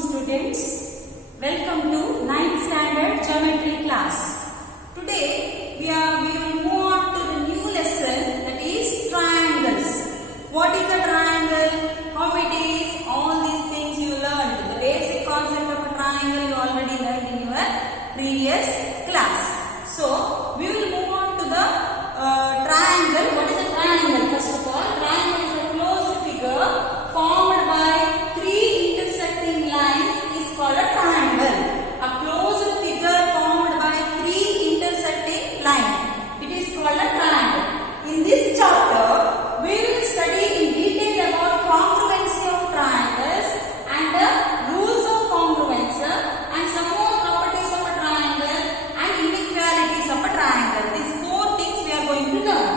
students. Welcome to 9th standard geometry class. Today we will move on to the new lesson, that is triangles. What is a triangle? How it is? All these things you learned. The basic concept of a triangle you already learned in your previous class. So we will move on to the triangle. What is a triangle? First of all, triangle is a closed figure formed by three intersecting lines is called a triangle. A closed figure formed by three intersecting lines. It is called a triangle. In this chapter, we will study in detail about congruency of triangles and the rules of congruence and some more properties of a triangle and inequalities of a triangle. These four things we are going to learn.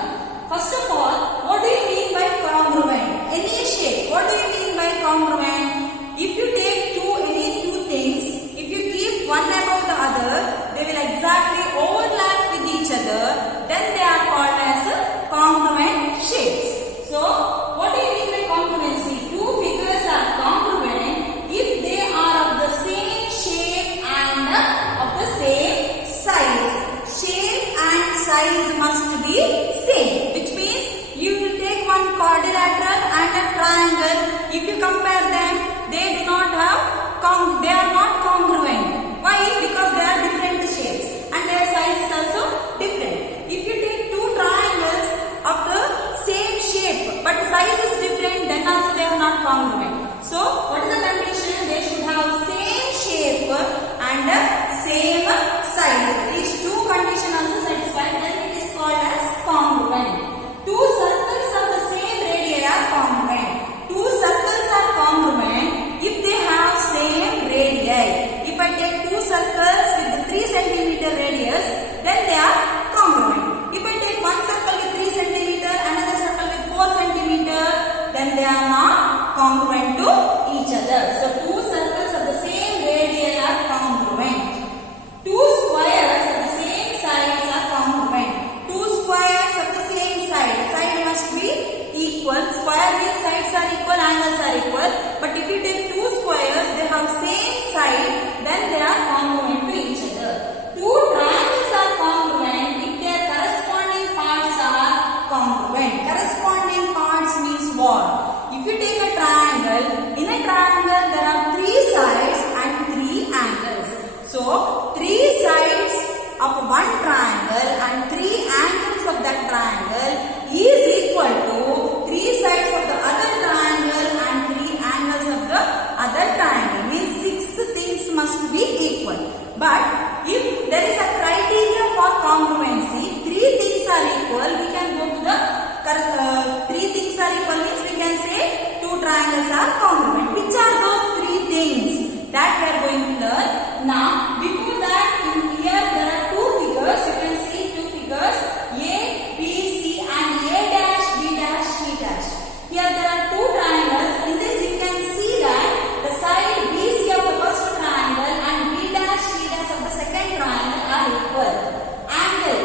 First of all, what do you mean by congruent? Any shape. What do you mean by congruent? If you take any two things, if you keep one above the other, they will exactly overlap with each other. Then they are called as congruent shapes. So, what do you mean by congruency? Two figures are congruent if they are of the same shape and of the same size. Shape and size must be same, which means you will take one quadrilateral and a triangle. If you compare them, they are not congruent. Why? Because they are different shapes and their size is also different. If you take two triangles of the same shape but size is different, then also they are not congruent. So, what is the condition? They should have same shape and same size. These two conditions also satisfied, then it is called as congruent. Two circles of the same radii are congruent. Two circles are congruent if they have same radii. If I take two circles with the 3 cm radius, then they are congruent. If I take one circle with 3 cm, another circle with 4 cm, then they are not congruent to each other. So two circles of the same radii are congruent. Two squares of the same size are congruent. Two squares of the same side. Side must be equal. Square with sides are equal, angles are equal. But if you take two squares, they have same side, then they are congruent to each other. Two triangles are congruent if their corresponding parts are congruent. Corresponding parts means what? If you take a triangle, in a triangle there are three sides and three angles. So, three sides of one triangle and three angles of that triangle is equal to three sides of the other triangle and three angles of the other triangle. Means 6 things must be equal. But if there is a criteria for congruency, 3 things are equal, we can go to the 3 things are equal means we can say 2 triangles are congruent. Which are those 3 things that we are going to learn? Now, before that, in here there are 2 figures. You can see 2 figures, A, B, C and A dash, B dash, C dash. Here there are 2 triangles. In this you can see that the side BC of the first triangle and B dash, C dash of the second triangle are equal. Angle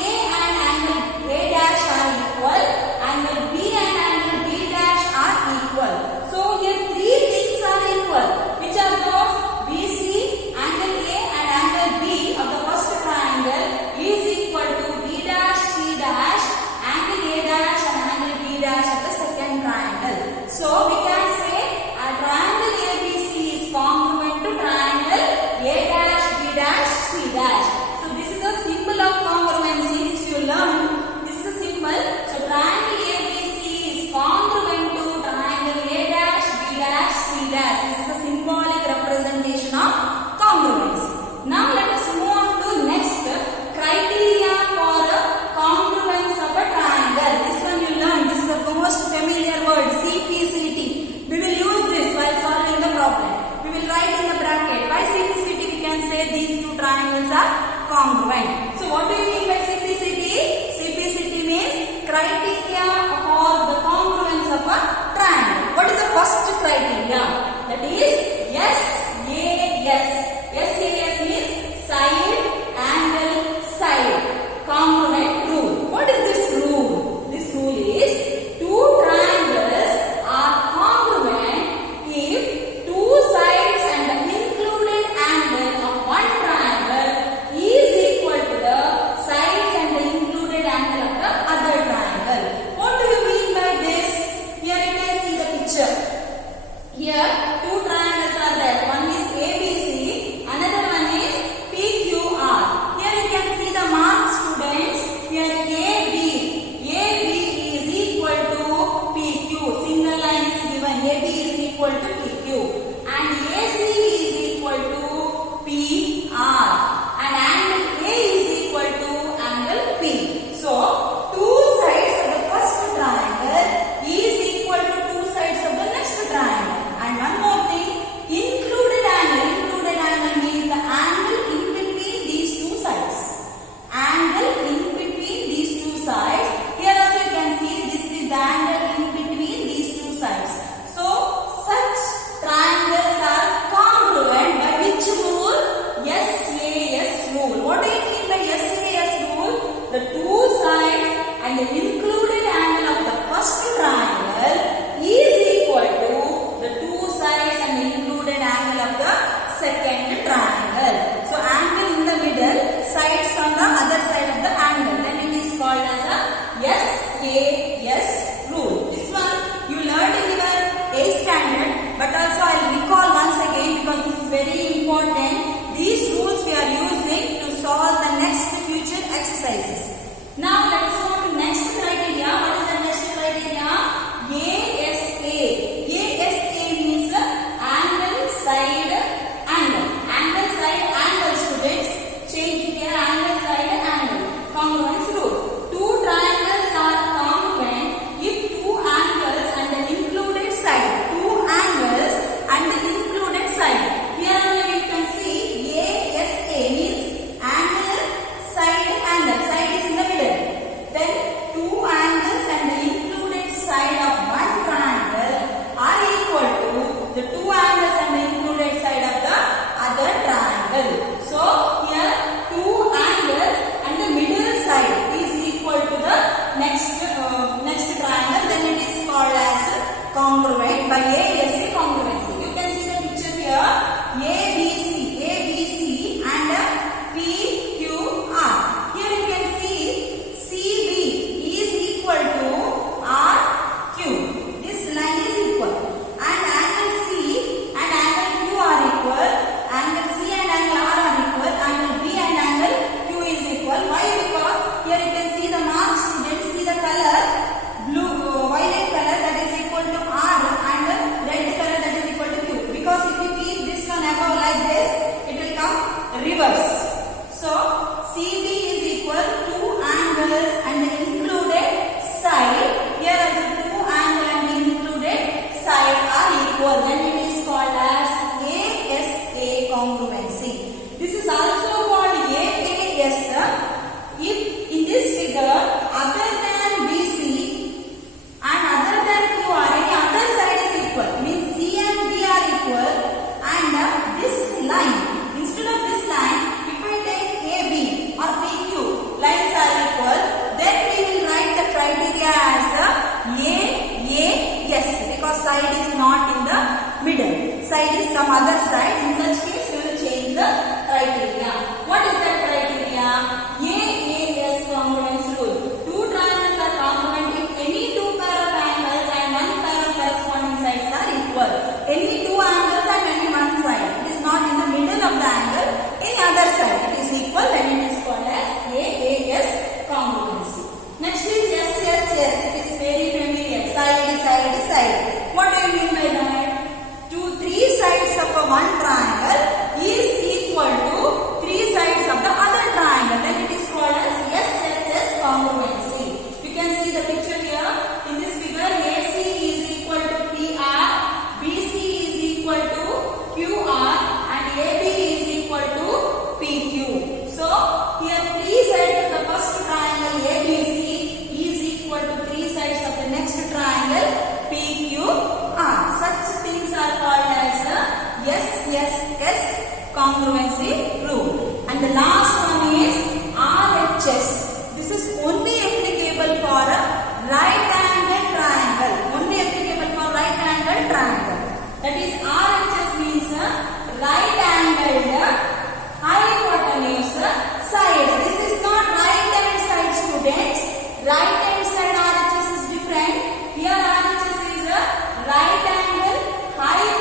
A and angle A dash are equal. Angle B and angle B dash are equal. So here 3 things are equal. Which are those? BC, angle A and angle B of the first triangle is equal to B dash, C dash, angle A dash and angle B dash of the second triangle. So we can say a triangle ABC is congruent to triangle A dash, B dash, C dash. So this is a symbol of congruency. This you learn. This is a symbol. So triangle ABC is congruent to triangle A dash, B dash, C dash. This is a symbolic representation of congruency. Now let us move on to next criteria for congruence of a triangle. This one you learn. This is the most familiar word, CPCT. We will use this while solving the problem. We will write in the bracket. By CPCT we can say these 2 triangles are congruent. So what do you mean by CPCT? CPCT means criteria for the congruence of a triangle. What is the first criteria? That is SAS. SAS means side, angle, side. Congruent rule. What is this rule? This rule is 2 triangles are congruent if 2 sides Here two triangles are there. One is ABC, another one is PQR. Here you can see the marks, students. Here AB is equal to PQ. Single line is given. AB is equal to PQ. And AC is equal to PR. And angle A is equal to angle P. So, two sides of the first triangle is equal to two sides of the next triangle. And one more thing, included angle means the angle in between these two sides. Angle in between these two sides. Here also you can see this is the angle in between these two sides. So, such triangles are congruent by which rule? SAS rule. What do you mean by SAS rule? The two sides and the included angle of the first triangle is equal to the two sides and the included angle of the second triangle. So angle in the middle, sides on the other side of the angle. Then it is called as a SAS rule. This one you learned in your 8th standard, but also I will recall once again because this is very important. These rules we are using to solve the next future exercises. Now let us go to next criteria. What is the next criteria? ASA. ASA means angle side angle. Angle side angle, students. Change here angle side angle. Congruence rule. Two triangles are congruent if two angles and the included side. Two angles and the included side. Here only you can see ASA means angle side angle. Side is in the middle. Then two angles and the included side of one triangle are equal to the two angles and the included side of the other triangle. So here two angles and the middle side is equal to the next triangle. Then it is called as congruent by ASA congruency. You can see the picture here. ABC and PQR. Here you can see CB is equal to RQ. This line is equal. And angle C and angle Q are equal. Angle C and angle R are equal. Angle B and angle Q is equal. Why? Because here you can see the marks, students. See the color. Violet color that is equal to R and red color that is equal to Q. Because if you keep this one above like this, it will come reverse. So, CB is equal to angles and the included side. Here also two angle and the included side are equal. Then it is called as ASA congruency. This is also called AAS if in this figure other than BC and other than QR any other side is equal. Means C and B are equal and this line, instead of this line, if I take AB or PQ, lines are equal, then we will write the criteria as AAS because side is not in the middle. Side is some other side. In such case, we will change the criteria. What is that criteria? AAS congruence rule. Two triangles are congruent if any two pair of angles and one pair of corresponding sides are equal. Any two angles and any one side. It is not in the middle of the angle. Any other side. It is equal and it is called as AAS congruency. Next is SSS. It is very familiar. Side. What do you mean by that? Three sides of one triangle is equal to three sides of the other triangle. Then it is called as SSS congruency. You can see the picture here. In this figure, AC is equal to PR, BC is equal to QR, and AB is equal to PQ. So, here three sides of the first triangle ABC is equal to three sides of the next triangle PQR. Such things are called as SSS congruency rule. And the last one is RHS. This is only applicable for a right angle triangle. Only applicable for right angle triangle. That is RHS means right angled hypotenuse side. This is not right hand side, students. Right hand side RHS is different. Here RHS is a right angle hypotenuse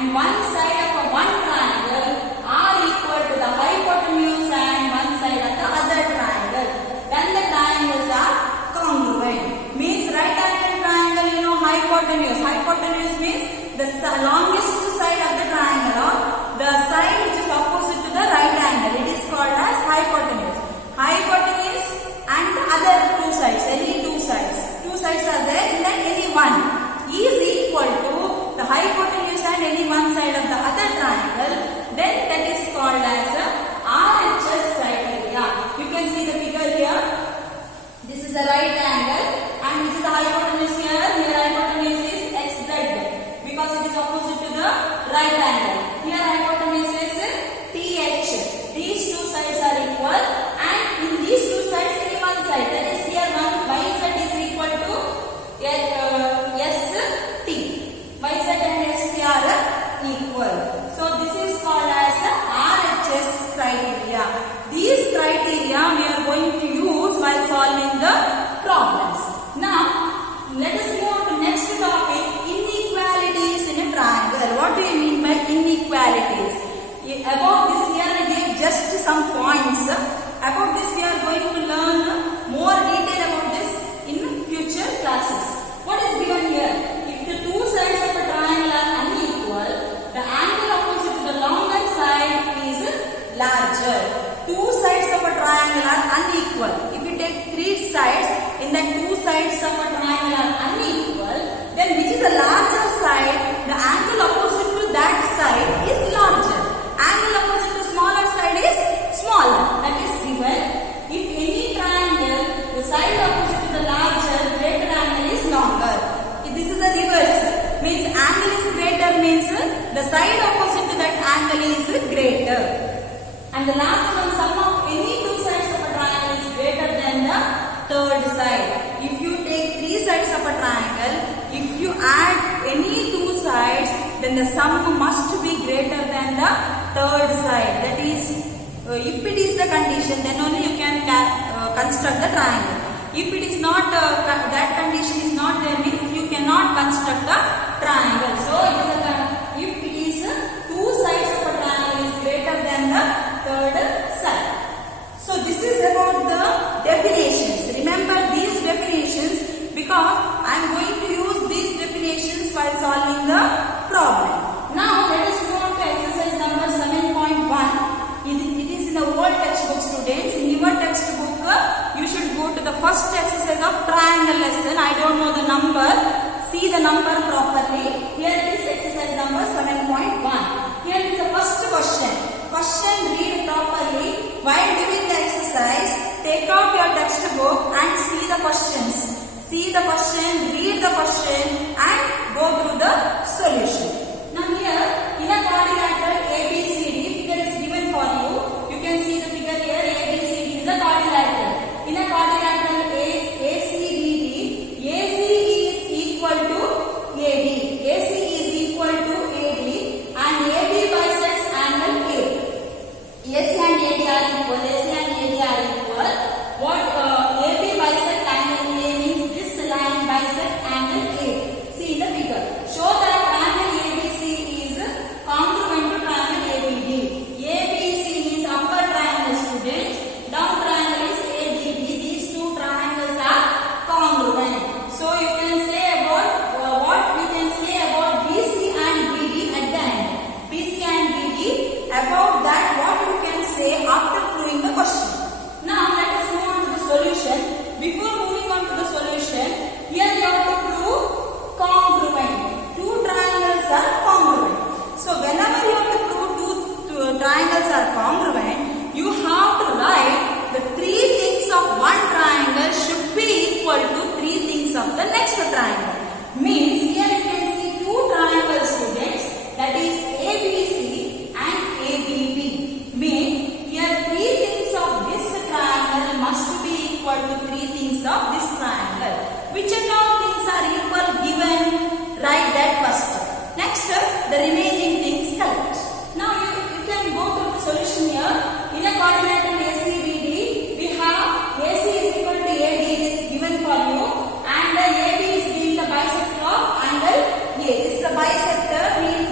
and one side of a one triangle are equal to the hypotenuse and one side of the other triangle, then the triangles are congruent. Means right angle triangle, you know hypotenuse. Hypotenuse means the longest side of the triangle or the side which is opposite to the right angle. It is called as hypotenuse. Hypotenuse and the other two sides, any two sides. Two sides are there and then any one is equal to the hypotenuse and any one side of the other triangle. Then that is called as RHS criteria. You can see the figure here. This is the right angle and which is the hypotenuse here. Here hypotenuse is XZ because it is opposite to the right angle. Here hypotenuse is TH. These two sides are equal and in these two sides only one side. That is here one YZ is equal to ST. YZ and ST are equal. So this is called as RHS criteria. These criteria we are going to use while solving the problems. Now let us move on to next topic, inequalities in a triangle. What do you mean by inequalities? About this here I gave just some points. About this we are going to learn more detail about this in future classes. What is given here? If the two sides of a triangle are unequal, the angle opposite to the longer side is larger. Two sides of a triangle are unequal. If you take three sides, in the two sides of a triangle are unequal, then which is the larger side? The angle opposite to that side is larger. Angle opposite to smaller side is smaller. That is given. If any triangle, the side opposite to the larger, greater angle is longer. If this is the reverse. Means angle is greater means the side opposite to that angle is greater. And the last one, sum of any two sides of a triangle is greater than the third side. If you take three sides of a triangle, if you add any two sides, then the sum must be greater than the third side. That is, if it is the condition, then only you can construct the triangle. If it is not, that condition is not there, means you cannot construct a triangle. So, if it is two sides of a triangle is greater than the third side. So, this is about the definitions. Remember these definitions because I am going to use these definitions while solving the problem. Now, let us go on to exercise number 7.1. It is in the old textbook, students. In your textbook, you should go to the first exercise of triangle lesson. I don't know the number. See the number properly. Here it is exercise number 7.1. Here is the first question. Question, read properly. While doing the exercise, take out your textbook and see the questions. See the question, read the question and go through the solution. Now here, in a quadrilateral ABCD, figure is given for you. You can see the figure here, ABCD is a quadrilateral. In a quadrilateral ACBD, AC is equal to AD. AC is equal to AD and AB bisects angle A. AC and AD are equal. AC and AD are equal. What AB bisect angle A means this line bisect angle A. See the figure. Show that triangle ABC is congruent to triangle ABD. ABC means upper triangle, students. Down triangle is ABD. These two triangles are congruent. So you can say about what we can say about BC and BD at the end. BC and BD, about that what you can say after proving the question. Now let us move on to the solution. Before moving on to the solution, here you have to prove congruent. Two triangles are congruent. So whenever you have to prove two triangles are congruent, you have to write the three things of one triangle should be equal to three things of the next triangle. Means here you can see two triangles, students, that is ABC and ABB. Means here three things of this triangle must be equal to three things of this triangle. Which all things are equal given? Write that first. Next, the remaining things collect. Now you can go to the solution here. In a quadrilateral ACBD, we have AC is equal to AD is given for you and AB is being the bisector of angle A. This is the bisector means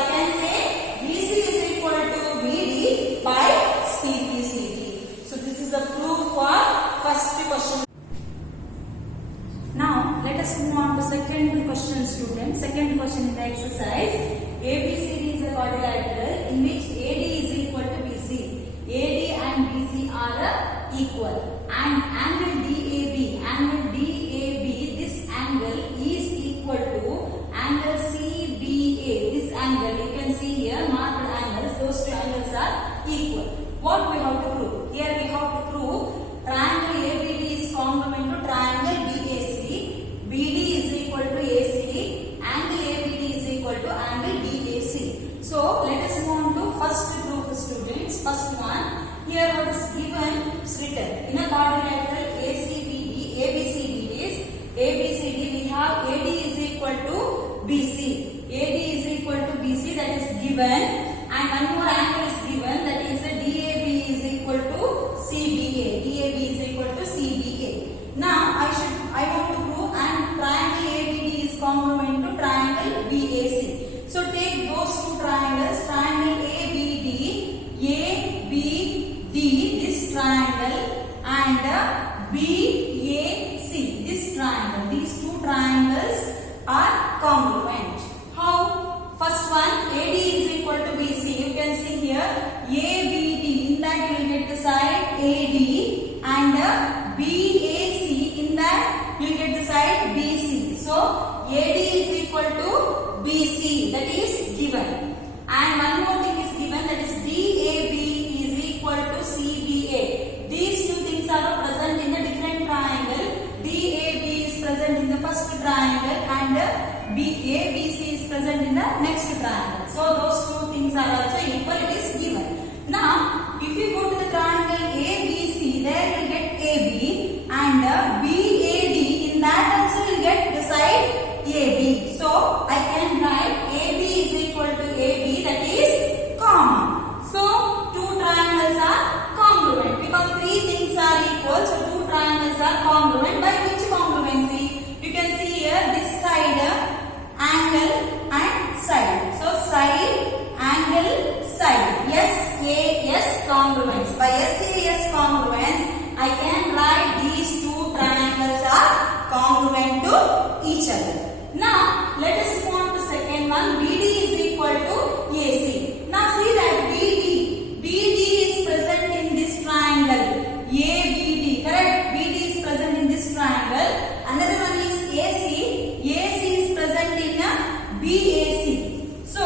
I can say BC is equal to BD by CPCD. So this is the proof for first question. Now let us move on to second question, students. Second question in the exercise. ABCD is a quadrilateral in which AD is equal to BC. AD and BC are equal, and angle DAB, this angle is equal to angle CBA. This angle, you can see here marked angles, those two angles are equal. What we have to prove? Here we have to prove triangle ABD is congruent to triangle BAC. BD is equal to AC, angle ABD is equal to angle DAC. So let us move on to first proof, students. First one, here what is given is written in a quadrilateral ABCD is ABCD. We have AD is equal to BC. AD is equal to BC, that is given, and one more angle is given, that is a DAB is equal to CBA. DAB is equal to CBA. Now I want to prove and triangle ABD is congruent to triangle BAC. So take those two triangles, triangle ABD, this triangle, and BAC, this triangle. These two triangles are congruent. How? First one, AD is equal to BC. You can see here ABD, in that you will get the side AD, and BAC, in that you will get the side BC. So AD is equal to BC, that is given. And one more thing is given, that is DAB is equal to CBA. These two things are present in a different triangle. DAB is present in the first triangle and ABC is present in the next triangle. So those two things are also equal, it is given. Now if you go to the triangle ABC, there you will get AB, and BAD, in that also you will get the side AB. So I can write AB is equal to AB, that is common. So two triangles are congruent because three things are equal. So two triangles are congruent. By which congruency? You can see here this side, angle and side. So side, angle, side. SAS congruence. By SAS congruence, I can write these two triangles are congruent to each other. Now let us move on to second one. BD is equal to AC. Now see that BD is present in this triangle ABD, correct? BD is present in this triangle. Another one is AC. AC is present in BAC. So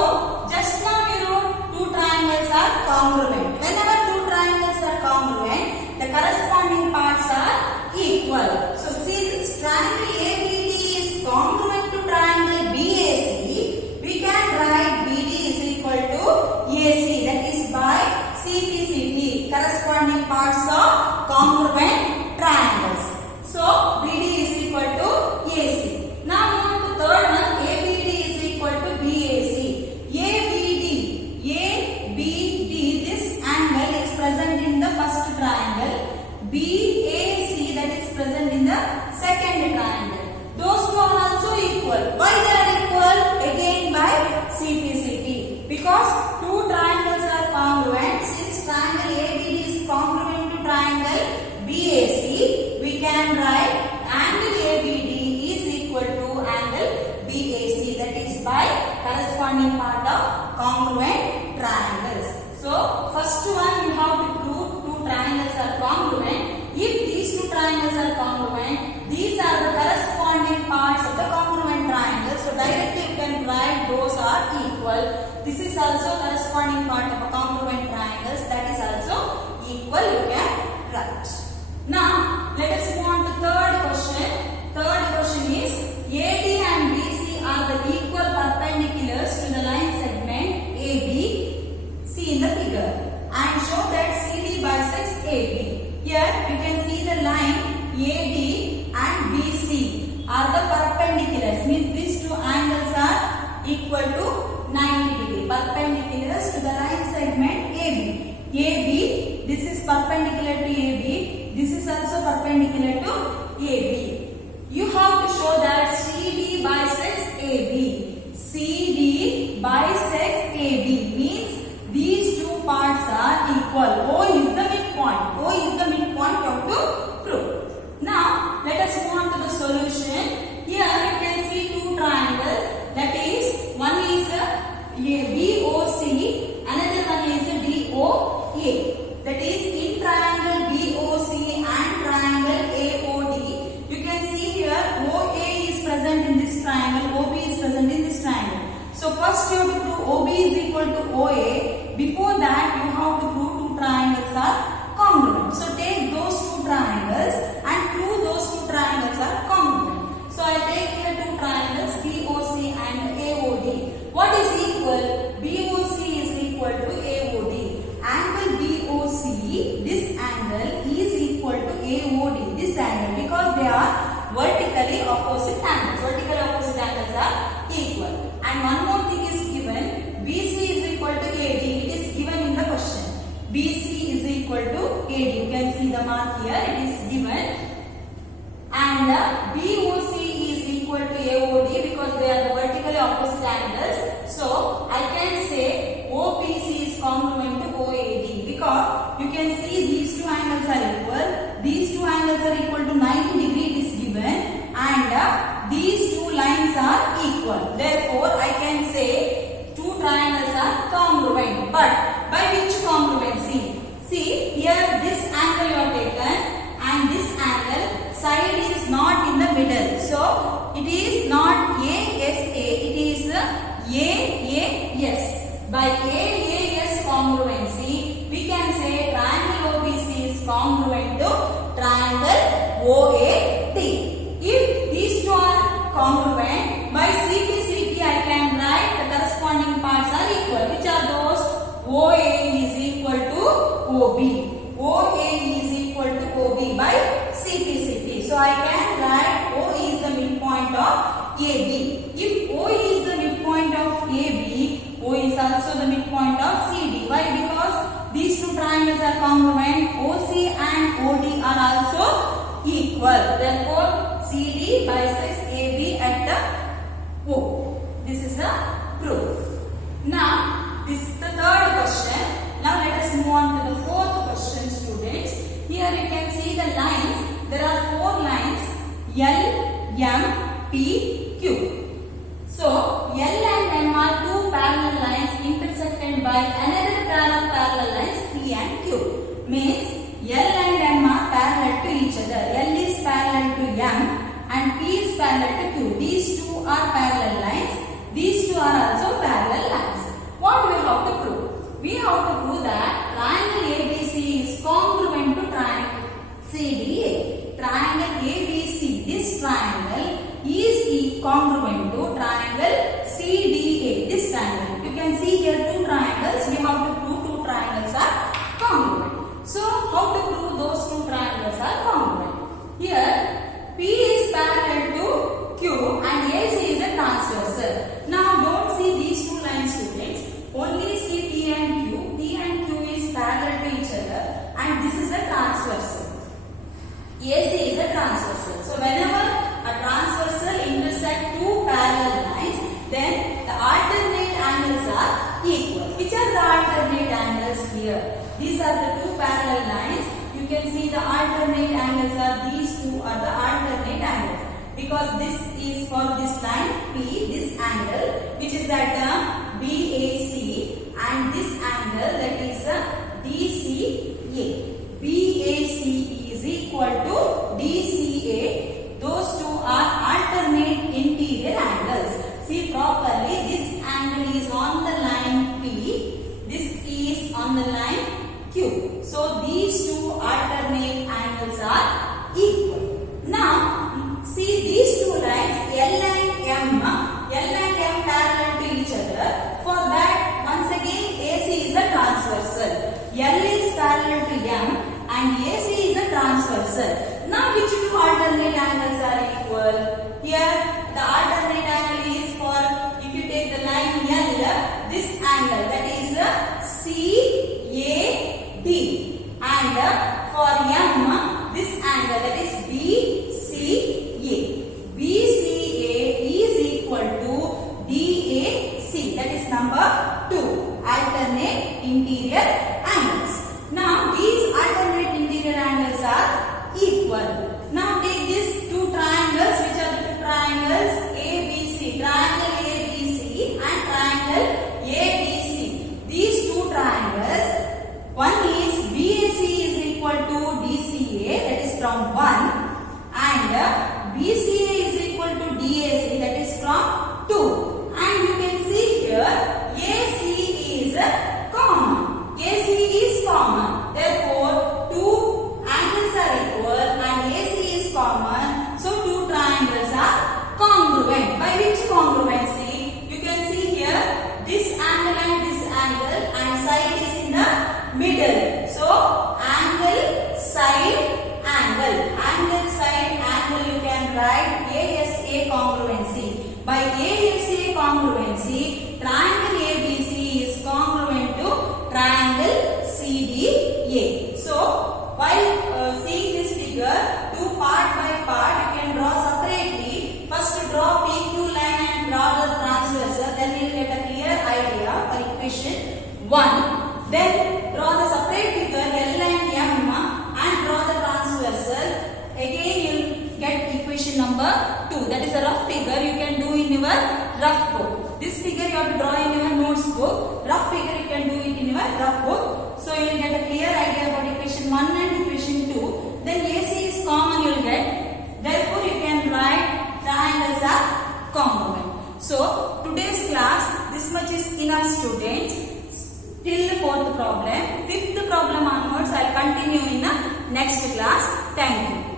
just now you know two triangles are congruent. Whenever two triangles are congruent, the corresponding parts are equal. So since triangle ABD is congruent to triangle BAC, we can write BD is equal to AC, that is by CPCD, corresponding parts of congruent triangles. So BD is equal to AC. Now move to third one. ABD is equal to BAC. ABD, this angle is present in the first triangle. BAC, that is present in the second triangle. Those two are also equal. Why they are equal? Again by CPCD. Because two triangles are congruent. Since triangle ABD is congruent to triangle BAC, we can write angle ABD is equal to angle BAC. That is by corresponding part of congruent triangles. So first one you have to prove two triangles are congruent. If these two triangles are congruent, these are the corresponding parts of the congruent triangle. So directly you can write those are equal. This is also corresponding part of a congruent triangles, that is also equal, you can write. Now let us move on to third question. Third question is AD and BC are the equal perpendiculars to the line segment AB. See in the figure and show that CD bisects AB. Here you can see the line AD and BC are the perpendiculars, means these two angles are equal to 90 degree, perpendiculars to the line segment AB. AB, this is perpendicular to AB, this is also perpendicular to AB. You have to show that CD bisects AB. CD bisects AB means these two parts are equal. O is the midpoint. O is the midpoint. You have to prove. Now let us move on to the solution. Here you can see two triangles. That is, one is BOC, another one is DOA. That is, in triangle BOC and triangle AOD, you can see here OA is present in this triangle, OB is present in this triangle. So first you have to prove OB is equal to OA. Before that you have to prove two triangles are congruent. So take those two triangles and prove those two triangles are congruent. So I take here two triangles BOC and AOD. What is equal? BOC is equal to AOD. Angle BOC, this angle is equal to AOD, this angle, because they are vertically opposite angles. Vertically opposite angles are equal. And one more thing is given, BC is equal to AD. It is given in the question. BC is equal to AD. You can see the mark here. It is given. And BOC is equal to AOD because they are the vertically opposite angles. So I can say OBC is congruent to OAD because you can see these two angles are equal. These two angles are equal to 90 degree. It is given. And these two lines are equal. Therefore, I can say two triangles are congruent. But by which congruency? See, here this angle you have taken and this angle side is not in the middle. So, it is not ASA, it is AAS. By AAS congruency, we can say triangle OBC is congruent to triangle OAD. If these two are congruent, by CP I can write the corresponding parts are equal. Which are those? OA is equal to OB. OA is equal to OB by CP. So I can write O is the midpoint of AB. If O is the midpoint of AB, O is also the midpoint of CD. Why? Because these two triangles are congruent. OC and OD are also equal. Therefore, CD bisects AB at the O. This is the proof. Now, this is the third question. Now let us move on to the fourth question, students. Here you can see the lines. There are four lines L, M, P, Q. So L and M are two parallel lines intersected by another pair of parallel lines P and Q. Means L and M are parallel to each other. L is parallel to M and P is parallel to Q. These two are parallel lines. These two are also parallel lines. What we have to prove? We have to prove that triangle ABC is congruent to triangle CDA. Triangle ABC, this triangle is congruent to triangle CDA, this triangle. You can see here two triangles. We have to prove two triangles are congruent. So how to prove those two triangles are congruent? Here P is parallel to Q and AC is a transversal. Now don't see these two lines, students. Only see P and Q. P and Q is parallel to each other and this is a transversal. AC is a transversal. So whenever a transversal intersects two parallel lines, then the alternate angles are equal. Which are the alternate angles here? These are the two parallel lines. You can see the alternate angles are these two are the alternate angles. Because this is for this line P, this angle, which is that BAC, and this angle that is DCA. BAC is equal to DCA. Those two are alternate interior angles. See properly, this angle is on the line P, this is on the line Q. So these two alternate angles are equal. Now see these two lines L and M parallel to each other. For that, once again AC is a transversal. L is parallel to M and AC is a transversal. Now which two alternate angles are equal? Here the alternate angle is for, if you take the line L, this angle that is CAD, and for M this angle that is BCA. BCA is equal to DAC, that is number 2. interior angles. Now these alternate interior angles are equal. Now take these two triangles. Which are the two triangles? ABC. Triangle ABC and triangle ABC. These two triangles, one is BAC is equal to DCA, that is from 1, and BCA is equal to DAC, that is from 2. And you can see here AC is common. AC is common. Therefore, two angles are equal and AC is common. So two triangles are congruent. By which congruency? You can see here this angle and side is in the middle. So angle, side, angle. Angle, side, angle you can write ASA congruency. By ASA congruency, triangle ABC is congruent to triangle CDA. So while seeing this figure, do part by part, you can draw separately. First draw PQ line and draw the transversal, then you will get a clear idea for equation 1. Then draw the separate figure L and M and draw the transversal. Again you will get equation number 2. That is a rough figure you can do in your rough book. This figure you have to draw in your notes book. Rough figure you can do it in your rough book. So you will get a clear idea about equation 1 and equation 2. Then AC is common you will get. Therefore you can write triangles are congruent. So today's class, this much is enough students. Till the 4th problem. 5th problem onwards I will continue in the next class. Thank you.